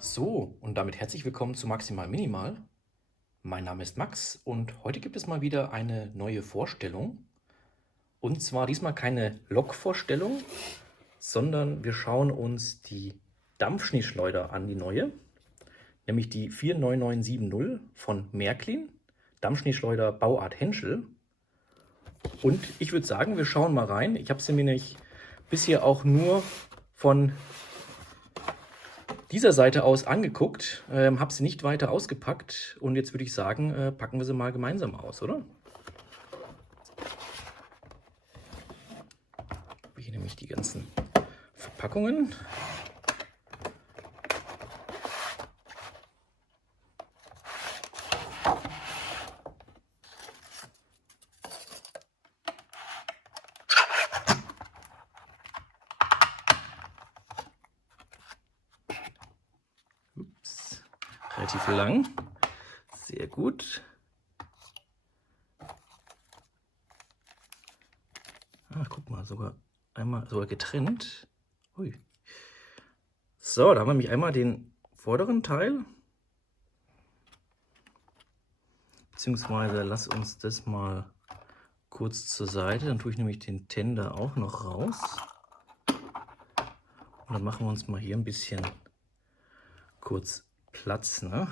So, und damit herzlich willkommen zu Maximal Minimal. Mein Name ist Max und heute gibt es mal wieder eine neue Vorstellung. Und zwar diesmal keine Lokvorstellung, sondern wir schauen uns die Dampfschneeschleuder an, die neue. Nämlich die 49970 von Märklin, Dampfschneeschleuder Bauart Henschel. Und ich würde sagen, wir schauen mal rein. Ich habe sie mir nämlich bisher auch nur von dieser Seite aus angeguckt, habe sie nicht weiter ausgepackt und jetzt würde ich sagen, packen wir sie mal gemeinsam aus, oder? Hier nehme ich die ganzen Verpackungen. Ups, relativ lang. Sehr gut. Guck mal, sogar getrennt. Ui. So, da haben wir nämlich einmal den vorderen Teil. Beziehungsweise lass uns das mal kurz zur Seite. Dann tue ich nämlich den Tender auch noch raus. Und dann machen wir uns mal hier ein bisschen kurz Platz, ne?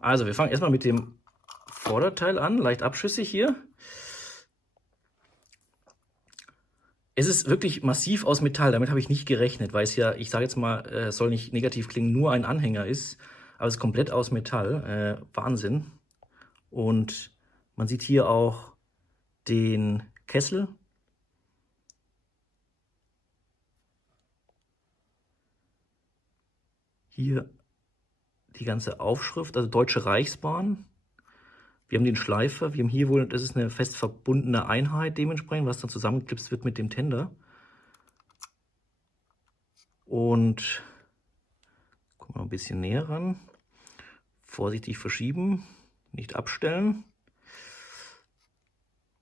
Also wir fangen erstmal mit dem Vorderteil an, leicht abschüssig hier. Es ist wirklich massiv aus Metall, damit habe ich nicht gerechnet, weil es ja, ich sage jetzt mal, soll nicht negativ klingen, nur ein Anhänger ist, aber es ist komplett aus Metall, Wahnsinn. Und man sieht hier auch den Kessel. Hier die ganze Aufschrift, also Deutsche Reichsbahn. Wir haben den Schleifer, wir haben hier wohl, das ist eine fest verbundene Einheit dementsprechend, was dann zusammengeklipst wird mit dem Tender. Und gucken wir mal ein bisschen näher ran. Vorsichtig verschieben, nicht abstellen.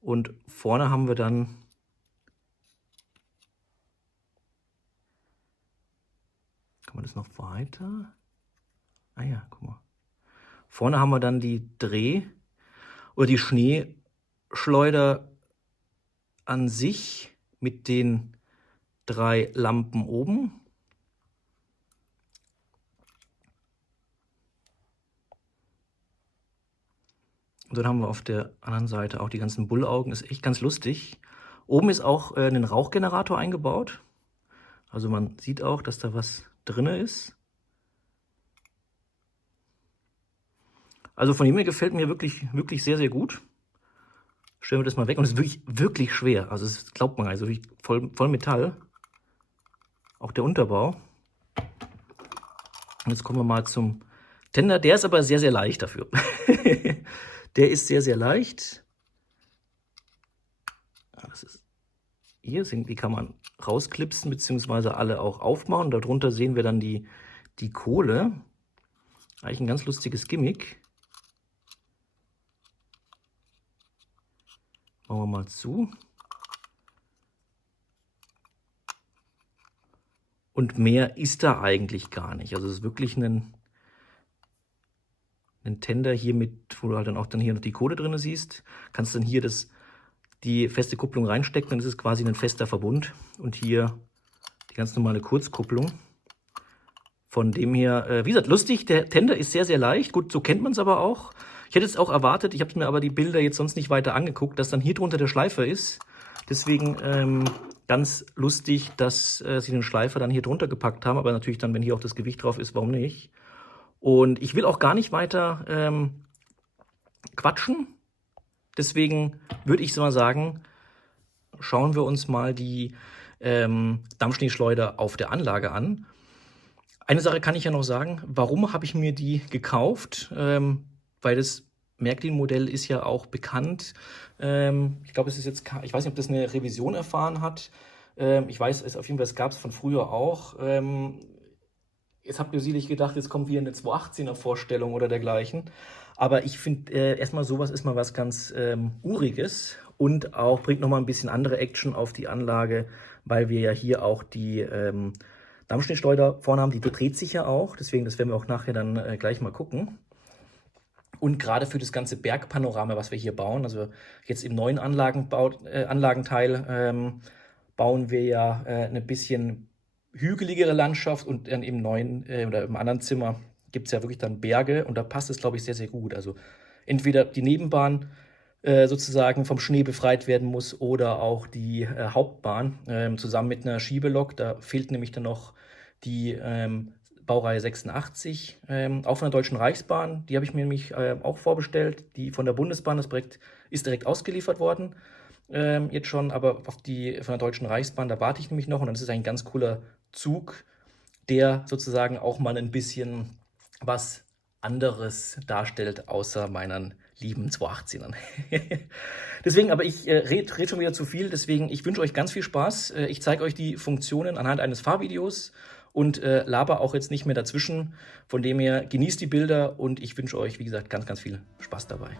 Und vorne haben wir dann kann man das noch weiter? Ah ja, guck mal. Vorne haben wir dann die oder die Schneeschleuder an sich mit den 3 Lampen oben. Und dann haben wir auf der anderen Seite auch die ganzen Bullaugen. Das ist echt ganz lustig. Oben ist auch ein Rauchgenerator eingebaut. Also man sieht auch, dass da was drin ist. Also von dem her gefällt mir wirklich, wirklich sehr, sehr gut. Stellen wir das mal weg. Und es ist wirklich, wirklich schwer. Also es glaubt man, also voll Metall. Auch der Unterbau. Und jetzt kommen wir mal zum Tender. Der ist aber sehr, sehr leicht dafür. Der ist sehr, sehr leicht. Das ist hier, die kann man rausklipsen, beziehungsweise alle auch aufmachen. Darunter sehen wir dann die Kohle. Eigentlich ein ganz lustiges Gimmick. Machen wir mal zu. Und mehr ist da eigentlich gar nicht. Also es ist wirklich ein Tender hier mit, wo du halt dann auch hier noch die Kohle drin siehst. Kannst dann hier die feste Kupplung reinstecken, dann ist es quasi ein fester Verbund. Und hier die ganz normale Kurzkupplung. Von dem her, wie gesagt, lustig, der Tender ist sehr, sehr leicht. Gut, so kennt man es aber auch. Ich hätte es auch erwartet, ich habe mir aber die Bilder jetzt sonst nicht weiter angeguckt, dass dann hier drunter der Schleifer ist. Deswegen ganz lustig, dass sie den Schleifer dann hier drunter gepackt haben. Aber natürlich dann, wenn hier auch das Gewicht drauf ist, warum nicht? Und ich will auch gar nicht weiter quatschen. Deswegen würde ich mal sagen, schauen wir uns mal die Dampfschneeschleuder auf der Anlage an. Eine Sache kann ich ja noch sagen, warum habe ich mir die gekauft? Weil das Märklin-Modell ist ja auch bekannt. Ich glaube, es ist jetzt, ich weiß nicht, ob das eine Revision erfahren hat. Ich weiß, es auf jeden Fall, das gab es von früher auch. Jetzt habt ihr sicherlich gedacht, jetzt kommt wieder eine 218er Vorstellung oder dergleichen. Aber ich finde, erstmal sowas ist mal was ganz Uriges und auch bringt nochmal ein bisschen andere Action auf die Anlage, weil wir ja hier auch die Dampfschnellschleuder vorne haben, die dreht sich ja auch, deswegen, das werden wir auch nachher dann gleich mal gucken. Und gerade für das ganze Bergpanorama, was wir hier bauen, also jetzt im neuen Anlagenteil bauen wir ja eine bisschen hügeligere Landschaft und dann im neuen oder im anderen Zimmer gibt es ja wirklich dann Berge und da passt es, glaube ich, sehr, sehr gut. Also entweder die Nebenbahn sozusagen vom Schnee befreit werden muss oder auch die Hauptbahn zusammen mit einer Schiebelok. Da fehlt nämlich dann noch die Baureihe 86, auch von der Deutschen Reichsbahn. Die habe ich mir nämlich auch vorbestellt. Die von der Bundesbahn, das Projekt ist direkt ausgeliefert worden. Jetzt schon, aber auf die von der Deutschen Reichsbahn, da warte ich nämlich noch. Und das ist ein ganz cooler Zug, der sozusagen auch mal ein bisschen was anderes darstellt, außer meinen lieben 218ern. Deswegen, aber ich red schon wieder zu viel, deswegen, ich wünsche euch ganz viel Spaß. Ich zeige euch die Funktionen anhand eines Fahrvideos und laber auch jetzt nicht mehr dazwischen. Von dem her, genießt die Bilder und ich wünsche euch, wie gesagt, ganz, ganz viel Spaß dabei.